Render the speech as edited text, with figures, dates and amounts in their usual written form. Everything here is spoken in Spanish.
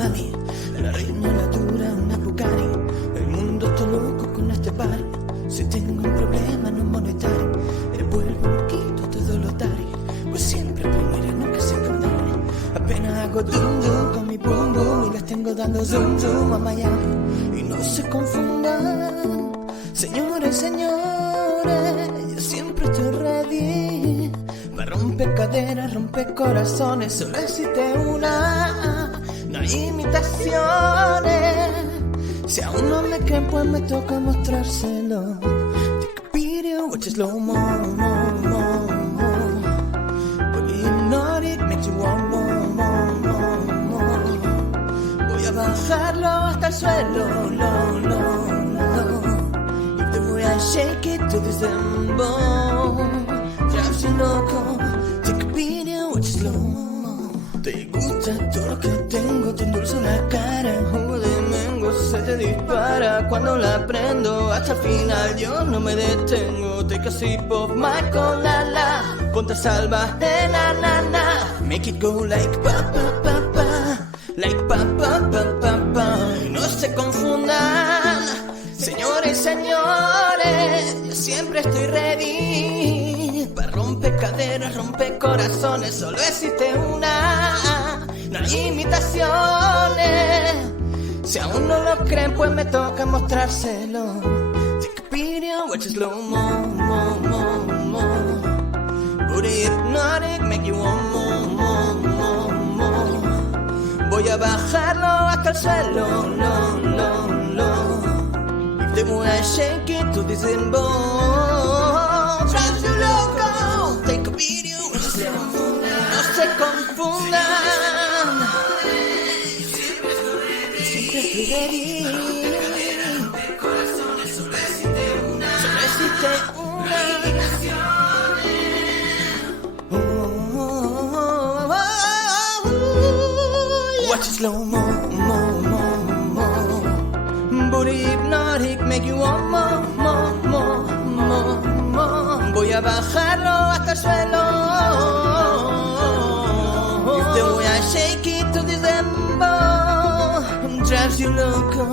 mami, la reina, la dura, una Bugatti. El mundo está loco con este party. Si tengo un problema no monetario, le vuelvo loquito todo lo tari. Pues siempre primero, nunca secundario. Apenas hago dum dum con mi boom boom y les tengo dando zoom zoom a Miami. Y no se confundan, señores, señores, yo siempre estoy ready. Para romper caderas, romper corazones, solo existe una, no hay imitaciones. Si aún no me creen, pues me toca mostrárselo. Take a video, watch it slow mo, mo, mo, mo. But hypnotic makes you want more, more, more, more. Voy a bajarlo hasta el suelo, lo, y te voy a shake it to December. Drives you loco, take a video, watch it slow mo. Te gusta todo lo que tengo, te endulzo la cara. Jugo de mango se te dispara cuando la prendo. Hasta el final yo no me detengo. Take a sip of my cola, ponte salvaje, na, na, na. Make it go like pa, pa, pa, pa. Like pa, pa, pa, pa, pa. Y no se confundan, señores y señores, yo siempre estoy ready. Para romper caderas, romper corazones, solo existe una, no hay imitaciones. Si aún no lo creen, pues me toca mostrárselo. Take a video, watch it slow mo, mo, mo, mo. Booty hypnotic, make you want more, more, more, more. Voy a bajarlo hasta el suelo, y te voy a shake it to December. Drives you loco, take a video, no se confundan. Siempre estoy ready. Solo existe una. Watch it slow mo, mo, mo, mo. Booty hypnotic, make you want more, more, more, more, more. Voy a bajarlo hasta el suelo. Y te voy a shake it to December. Drives you loco.